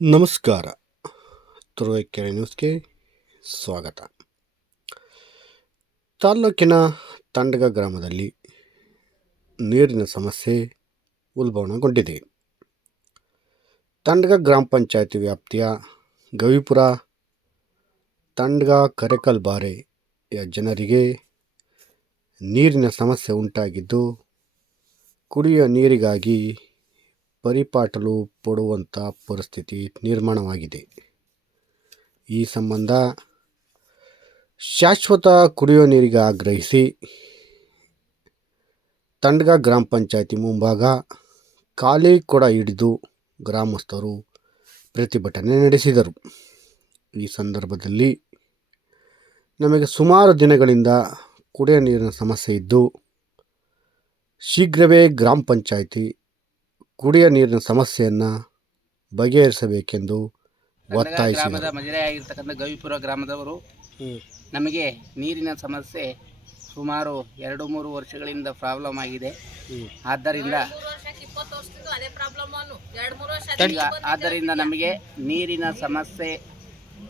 ನಮಸ್ಕಾರ. ತುರುವೇಕೆರೆ ನ್ಯೂಸ್ಗೆ ಸ್ವಾಗತ. ತಾಲ್ಲೂಕಿನ ತಂಡಗ ಗ್ರಾಮದಲ್ಲಿ ನೀರಿನ ಸಮಸ್ಯೆ ಉಲ್ಬಣಗೊಂಡಿದೆ. ತಂಡಗ ಗ್ರಾಮ ಪಂಚಾಯತಿ ವ್ಯಾಪ್ತಿಯ ಗವಿಪುರ, ತಂಡಗ, ಕರೆಕಲ್ಬಾರೆಯ ಜನರಿಗೆ ನೀರಿನ ಸಮಸ್ಯೆ ಉಂಟಾಗಿದ್ದು, ಕುಡಿಯುವ ನೀರಿಗಾಗಿ ಪರಿಪಾಟಲು ಪಡುವಂಥ ಪರಿಸ್ಥಿತಿ ನಿರ್ಮಾಣವಾಗಿದೆ. ಈ ಸಂಬಂಧ ಶಾಶ್ವತ ಕುಡಿಯುವ ನೀರಿಗೆ ಆಗ್ರಹಿಸಿ ತಂಡಗ ಗ್ರಾಮ ಪಂಚಾಯತಿ ಮುಂಭಾಗ ಖಾಲಿ ಕೊಡ ಹಿಡಿದು ಗ್ರಾಮಸ್ಥರು ಪ್ರತಿಭಟನೆ ನಡೆಸಿದರು. ಈ ಸಂದರ್ಭದಲ್ಲಿ ನಮಗೆ ಸುಮಾರು ದಿನಗಳಿಂದ ಕುಡಿಯುವ ನೀರಿನ ಸಮಸ್ಯೆ ಇದ್ದು, ಶೀಘ್ರವೇ ಗ್ರಾಮ ಪಂಚಾಯತಿ ಕುಡಿಯ ನೀರಿನ ಸಮಸ್ಯೆಯನ್ನು ಬಗೆಹರಿಸಬೇಕೆಂದು ಒತ್ತಾಯಿಸಿದರು. ಮಜರೆಯಾಗಿರ್ತಕ್ಕಂಥ ಗವಿಪುರ ಗ್ರಾಮದವರು ನಮಗೆ ನೀರಿನ ಸಮಸ್ಯೆ ಸುಮಾರು 2-3 ವರ್ಷಗಳಿಂದ ಪ್ರಾಬ್ಲಮ್ ಆಗಿದೆ. ಆದ್ದರಿಂದ ನಮಗೆ ನೀರಿನ ಸಮಸ್ಯೆ,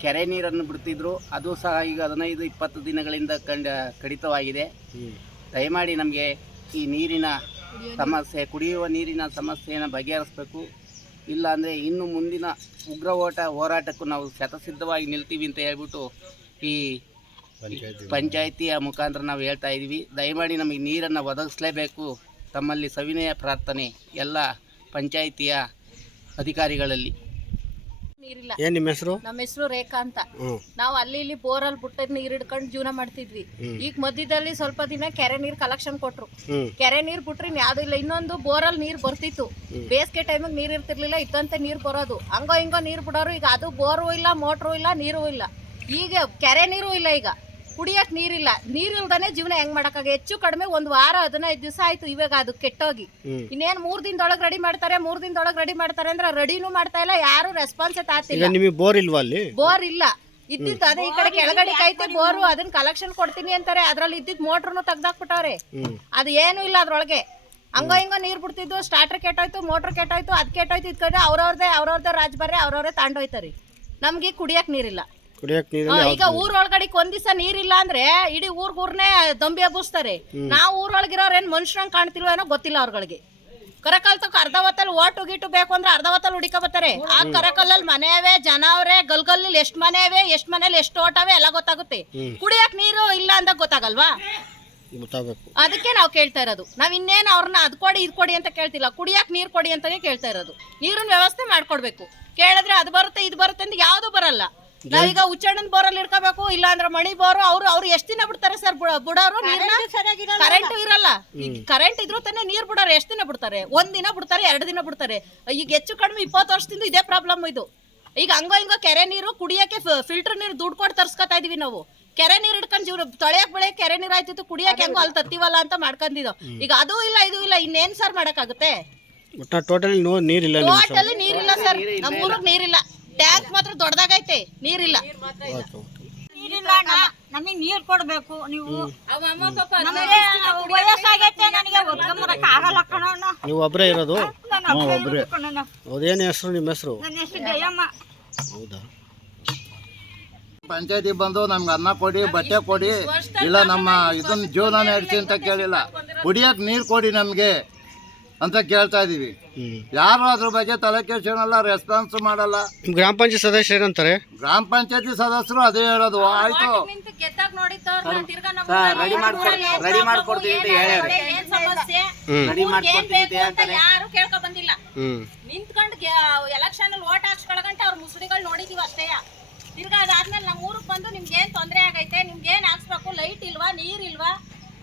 ಕೆರೆ ನೀರನ್ನು ಬಿಡ್ತಿದ್ರು, ಅದು ಸಹ ಈಗ 15-20 ದಿನಗಳಿಂದ ಕಡಿತವಾಗಿದೆ. ದಯಮಾಡಿ ನಮಗೆ ಈ ನೀರಿನ ಸಮಸ್ಯೆ, ಕುಡಿಯುವ ನೀರಿನ ಸಮಸ್ಯೆಯನ್ನು ಬಗೆಹರಿಸಬೇಕು. ಇಲ್ಲ ಅಂದರೆ ಇನ್ನು ಮುಂದಿನ ಉಗ್ರ ಹೋರಾಟಕ್ಕೂ ನಾವು ಶತಸಿದ್ಧವಾಗಿ ನಿಲ್ತೀವಿ ಅಂತ ಹೇಳ್ಬಿಟ್ಟು ಈ ಪಂಚಾಯಿತಿಯ ಮುಖಾಂತರ ನಾವು ಹೇಳ್ತಾ ಇದ್ದೀವಿ. ದಯಮಾಡಿ ನಮಗೆ ನೀರನ್ನು ಒದಗಿಸಲೇಬೇಕು. ತಮ್ಮಲ್ಲಿ ಸವಿನಯ ಪ್ರಾರ್ಥನೆ ಎಲ್ಲ ಪಂಚಾಯಿತಿಯ ಅಧಿಕಾರಿಗಳಲ್ಲಿ. ನೀರಿಲ್ಲ. ಏನು ನಿಮ್ಮ ಹೆಸರು? ನಮ್ಮ ಹೆಸರು ರೇಖಾ ಅಂತ. ನಾವು ಅಲ್ಲಿ ಇಲ್ಲಿ ಬೋರಲ್ಲಿ ಬಿಟ್ಟದ್ ನೀರು ಹಿಡ್ಕೊಂಡು ಜೀವನ ಮಾಡ್ತಿದ್ವಿ. ಈಗ ಮಧ್ಯದಲ್ಲಿ ಸ್ವಲ್ಪ ದಿನ ಕೆರೆ ನೀರು ಕಲೆಕ್ಷನ್ ಕೊಟ್ರು. ಕೆರೆ ನೀರು ಬಿಟ್ರಿ ಯಾವ್ದು ಇಲ್ಲ. ಇನ್ನೊಂದು ಬೋರಲ್ಲಿ ನೀರು ಬರ್ತಿತ್ತು. ಬೇಸಿಗೆ ಟೈಮಿಗೆ ನೀರು ಇರ್ತಿರ್ಲಿಲ್ಲ, ಇತ್ತಂತೆ ನೀರು ಬರೋದು. ಹಂಗೋ ಹಿಂಗೋ ನೀರು ಬಿಡೋರು. ಈಗ ಅದು ಬೋರು ಇಲ್ಲ, ಮೋಟ್ರು ಇಲ್ಲ, ನೀರು ಇಲ್ಲ. ಈಗ ಕೆರೆ ನೀರು ಇಲ್ಲ. ಈಗ ಕುಡಿಯಕ್ ನೀರಿಲ್ಲ. ನೀರಿಲ್ದಾನೆ ಜೀವನ ಹೆಂಗ್ ಮಾಡಕ್ಕಾಗ? ಹೆಚ್ಚು ಕಡಿಮೆ 1 ವಾರ 15 ದಿವಸ ಆಯ್ತು ಇವಾಗ ಅದು ಕೆಟ್ಟೋಗಿ. ಇನ್ನೇನು 3 ದಿನದೊಳಗೆ ರೆಡಿ ಮಾಡ್ತಾರೆ, 3 ದಿನದೊಳಗೆ ರೆಡಿ ಮಾಡ್ತಾರೆ ಅಂದ್ರೆ ರೆಡಿನೂ ಮಾಡ್ತಾ ಇಲ್ಲ. ಯಾರು ರೆಸ್ಪಾನ್ಸ್ ತಾತಿಲ್ಲ. ನಿಮಗೆ ಬೋರ್ ಇಲ್ವಾ ಅಲ್ಲಿ? ಬೋರ್ ಇಲ್ಲ. ಇದ್ದಿದ್ದು ಅದೇ ಈ ಕಡೆ ಕೆಳಗಡೆ ಐತೆ ಬೋರು, ಅದನ್ನ ಕಲೆಕ್ಷನ್ ಕೊಡ್ತೀನಿ ಅಂತಾರೆ. ಅದ್ರಲ್ಲಿ ಇದ್ದಿದ್ ಮೋಟ್ರನ್ನು ತೆಗ್ದಾಕ್ಬಿಟ್ಟವ್ರೆ. ಅದು ಏನು ಇಲ್ಲ ಅದ್ರೊಳಗೆ. ಹಂಗೋ ಹಿಂಗೋ ನೀರ್ ಬಿಡ್ತಿದ್ದು. ಸ್ಟಾರ್ಟರ್ ಕೆಟ್ಟೋಯ್ತು, ಮೋಟ್ರ್ ಕೆಟ್ಟೋಯ್ತು, ಅದ್ ಕೆಟ್ಟೋಯ್ತು, ಇದ್ ಕಡೆ ಅವ್ರವ್ರದೇ ರಾಜ್ಬಾರ್ರೆ ಅವ್ರವ್ರೇ ತಾಂಡೋಯ್ತಾರಿ. ನಮ್ಗೆ ಕುಡಿಯಕ್ ನೀರಿಲ್ಲ. ಈಗ ಊರೊಳಗಡೆ ಒಂದ್ ದಿವಸ ನೀರಿಲ್ಲ ಅಂದ್ರೆ ಇಡೀ ಊರ್ನೇ ದಂಬಿ ಹಬ್ಬಿಸ್ತಾರೆ. ನಾವು ಊರೊಳಗಿರೋರೇನ್ ಮನುಷ್ಯರಂಗ್ ಕಾಣ್ತಿಲ್ವ ಏನೋ ಗೊತ್ತಿಲ್ಲ ಅವ್ರಗಳಿಗೆ. ಕರಕಲ್ ತಕ್ಕ ಅರ್ಧ ಹೊತ್ತಲ್ಲಿ ಓಟು ಗೀಟು ಬೇಕು ಅಂದ್ರೆ ಅರ್ಧ ಹೊತ್ತಲ್ಲಿ ಹುಡಿಕ ಬರ್ತಾರೆ. ಆ ಕರಕಲ್ಲಲ್ಲಿ ಮನೆ ಅವೇ, ಜನ ಅವ್ರೆ, ಗಲ್ಗಲ್ಲಿ ಎಷ್ಟು ಮನೆ ಅವೇ, ಎಷ್ಟು ಮನೇಲಿ ಎಷ್ಟು ಓಟವೆ ಎಲ್ಲ ಗೊತ್ತಾಗುತ್ತೆ. ಕುಡಿಯಕ್ ನೀರು ಇಲ್ಲ ಅಂದಾಗ ಗೊತ್ತಾಗಲ್ವಾ? ಅದಕ್ಕೆ ನಾವು ಕೇಳ್ತಾ ಇರೋದು. ನಾವ್ ಇನ್ನೇನು ಅವ್ರನ್ನ ಅದ್ ಕೊಡಿ ಇದ್ ಕೊಡಿ ಅಂತ ಕೇಳ್ತಿಲ್ಲ, ಕುಡಿಯಕ್ ನೀರ್ ಕೊಡಿ ಅಂತಾನೆ ಕೇಳ್ತಾ ಇರೋದು. ನೀರಿನ ವ್ಯವಸ್ಥೆ ಮಾಡ್ಕೊಡ್ಬೇಕು. ಕೇಳಿದ್ರೆ ಅದು ಬರುತ್ತೆ ಇದು ಬರುತ್ತೆ ಅಂತ ಯಾವ್ದು ಬರಲ್ಲ. ನಾವೀಗ ಉಚ್ಚಣ್ಣನ ಬೋರಲ್ಲಿ ಇಡ್ಕೋಬೇಕು, ಇಲ್ಲ ಅಂದ್ರೆ ಮಣಿ ಬೋರು. ಅವ್ರು ಎಷ್ಟು ದಿನ ಬಿಡ್ತಾರೆ ಸರ್ ಬಿಡೋರು ನೀರ್ನ? ಕರೆಂಟ್ ಇರಲ್ಲ. ಕರೆಂಟ್ ಇದ್ರು ತಾನೇ ನೀರ್ ಬಿಡೋರು. ಎಷ್ಟು ದಿನ ಬಿಡ್ತಾರೆ? 1 ದಿನ ಬಿಡ್ತಾರೆ, 2 ದಿನ ಬಿಡ್ತಾರೆ. ಈಗ ಹೆಚ್ಚು ಕಡಿಮೆ 20 ವರ್ಷದಿಂದ ಇದೇ ಪ್ರಾಬ್ಲಮ್ ಇದು. ಈಗ ಹಂಗೋ ಹಿಂಗೋ ಕೆರೆ ನೀರು ಕುಡಿಯಕ್ಕೆ ಫಿಲ್ಟರ್ ನೀರು ದುಡ್ಡು ಕೊಟ್ಟು ತರ್ಸ್ಕೊತಾ ಇದೀವಿ ನಾವು. ಕೆರೆ ನೀರು ಹಿಡ್ಕೊಂಡು ಜೀವ ತೊಳೆಯಕ್ ಬೆಳೆ ಕೆರೆ ನೀರು ಆಯ್ತಿತ್ತು, ಕುಡಿಯಕ್ಕೆ ಹೆಂಗೋ ಅಲ್ಲಿ ತತ್ತಿವಲ್ಲ ಅಂತ ಮಾಡ್ಕೊಂಡಿದ್ದು. ಈಗ ಅದು ಇಲ್ಲ ಇದು ಇಲ್ಲ, ಇನ್ನೇನ್ ಸರ್ ಮಾಡಕ್ಕಾಗುತ್ತೆ? ಟೋಟಲಿ ನೀರಿಲ್ಲ. ಟೋಟಲಿ ನೀರಿಲ್ಲ ಸರ್. ನಮ್ಮ ಊರಿಗೆ ನೀರಿಲ್ಲ. ಟ್ಯಾಂಕ್ ಮಾತ್ರ ದೊಡ್ಡದಾಗೈತೆ, ನೀರಿಲ್ಲ. ನಮಗೆ ನೀರ್ ಕೊಡ್ಬೇಕು ನೀವು. ವಯಸ್ಸಾಗೈತೆ, ನನಗೆ ಒದ್ಕೊಂಬರಕ್ ಆಗಲ್ಲ ಕಣಣ್ಣ. ನೀವು ಒಬ್ಬರೇ ಇರೋದು? ಹೌದೇನು ಹೆಸರು ನಿಮ್ಮ ಹೆಸರು? ನನ್ನ ಹೆಸರು ಜಯಮ್ಮ. ಹೌದಾ? ಪಂಚಾಯತಿ ಬಂದು ನಮ್ಗೆ ಅನ್ನ ಕೊಡಿ, ಬಟ್ಟೆ ಕೊಡಿ, ಇಲ್ಲ ನಮ್ಮ ಇದನ್ನ ಜೀವನ ನಡೆಸಿ ಅಂತ ಕೇಳಿಲ್ಲ. ಕುಡಿಯಕ್ಕೆ ನೀರು ಕೊಡಿ ನಮಗೆ ಅಂತ ಕೇಳ್ತಾ ಇದೀವಿ. ಯಾರು ಅದ್ರ ಬಗ್ಗೆ ತಲೆ ಕೆಡ್ಸೋಣಲ್ಲ, ರೆಸ್ಪಾನ್ಸ್ ಮಾಡಲ್ಲ. ಗ್ರಾಮ ಪಂಚಾಯತ್ ಸದಸ್ಯರು ಏನಂತಾರೆ? ಗ್ರಾಮ ಪಂಚಾಯತಿ ಸದಸ್ಯರು ಅದೇ ಹೇಳೋದು. ಆಯ್ತು ರೆಡಿ ಮಾಡ್ಕೊಡ್ತೀವಿ ಅಂತ ಹೇಳ್ಯಾರ. ರೆಡಿ ಮಾಡ್ಕೊಡ್ತೀವಿ ಅಂತ ಹೇಳ್ತಾರೆ. ಯಾರು ಕೇಳ್ಕೊ ಬಂದಿಲ್ಲ. ನಿಂತ್ಕೊಂಡು ಎಲೆಕ್ಷನ್ ಅಲ್ಲಿ ಓಟ್ ಹಾಕ್ಸ್ಕೊಳಗಂಟ ಅವ್ರ ಮುಸುಡಿಗಳು ನೋಡಿದೀವಿ ಅಷ್ಟೇ. ತಿರ್ಗಾ ಅದಾದ್ಮೇಲೆ ನಮ್ಮ ಊರಿಗೆ ಬಂದು ನಿಮ್ಗೆ ಏನ್ ತೊಂದರೆ ಆಗೈತೆ, ನಿಮ್ಗೆ ಏನ್ ಹಾಕ್ಸ್ಬೇಕು, ಲೈಟ್ ಇಲ್ವಾ, ನೀರ್ ಇಲ್ವಾ,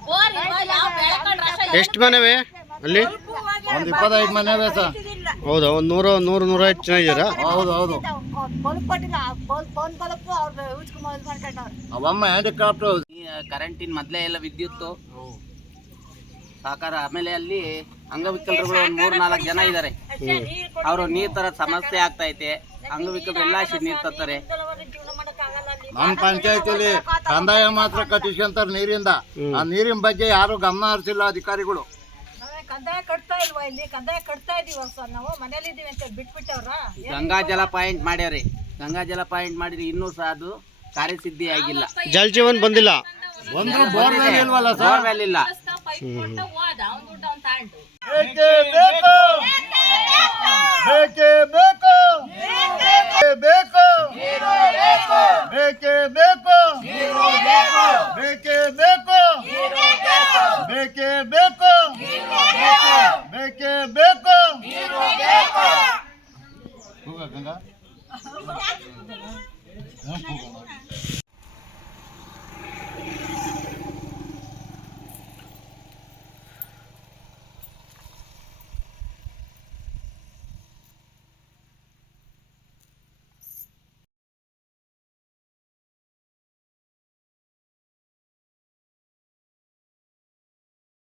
ಬೋರ್ ಇಲ್ವಾ, ಯಾವ ಬೆಳಕಲ್ ಎಷ್ಟು ಮನೆವೆ ಅಲ್ಲಿ? ಒಂದು 25 ಮನೆ ಸರ್. ಹೌದಾ? ಒಂದು 100-150 ಜನ ಇದ್ದೀರಾ? ಹೌದು ಹೌದು. ಅವಮ್ಮ ಹ್ಯಾಂಡಿಕ್ರಾಫ್ಟ್ ಕರೆಂಟಿನ ಮೊದಲೇ ಎಲ್ಲ ವಿದ್ಯುತ್ತು ಸಹಕಾರ. ಆಮೇಲೆ ಅಲ್ಲಿ ಅಂಗವಿಕಲರುಗಳು 3-4 ಜನ ಇದ್ದಾರೆ. ಅವರು ನೀರ್ ತರ ಸಮಸ್ಯೆ ಆಗ್ತೈತೆ. ಅಂಗವಿಕಲರು ಎಲ್ಲ ನೀರ್ ತರ್ತಾರೆ. ನಮ್ಮ ಪಂಚಾಯತಿಲಿ ಕಂದಾಯ ಮಾತ್ರ ಕಟ್ಟಿಸ್ಕೊಂತಾರೆ ನೀರಿಂದ. ಆ ನೀರಿನ ಬಗ್ಗೆ ಯಾರು ಗಮನ ಹರಿಸಿಲ್ಲ ಅಧಿಕಾರಿಗಳು. ಕಂದಾಯ ಕಟ್ತಾ ಇಲ್ವಾ ಇಲ್ಲಿ ಕಂದಾಯ ಕಟ್ತಾ ಇದೀವ ಸರ್ ನಾವು ಮನೇಲಿ ಇದೀವಿ ಅಂತ ಬಿಟ್ಬಿಟ್ಟವ್ರ ಗಂಗಾಜಲ ಪಾಯಿಂಟ್ ಮಾಡ್ಯಾವ್ರಿ. ಗಂಗಾಜಲ ಪಾಯಿಂಟ್ ಮಾಡಿದ್ರೆ ಇನ್ನೂ ಸಹ ಅದು ಕಾರ್ಯಸಿದ್ಧಿ ಆಗಿಲ್ಲ. ಜಲ್ ಜೀವನ್ ಬಂದಿಲ್ಲ. ಒಂದು ಬೋರ್ವೆಲ್ ಇಲ್ವಲ್ಲ ಸರ್. ಬೋರ್ವೆಲ್ ಇಲ್ಲ. ಬೇಕೇ ಬೇಕು ಬೇಕೇ ಬೇಕು ಬೇಕು ಬೇಕೇ ಬೇಕು ಬೇಕೇ ಬೇಕು ಬೇಕೇ ಬೇಕು ಬೇಕೇ ಬೇಕು ಹೋಗ ಗಂಗಾ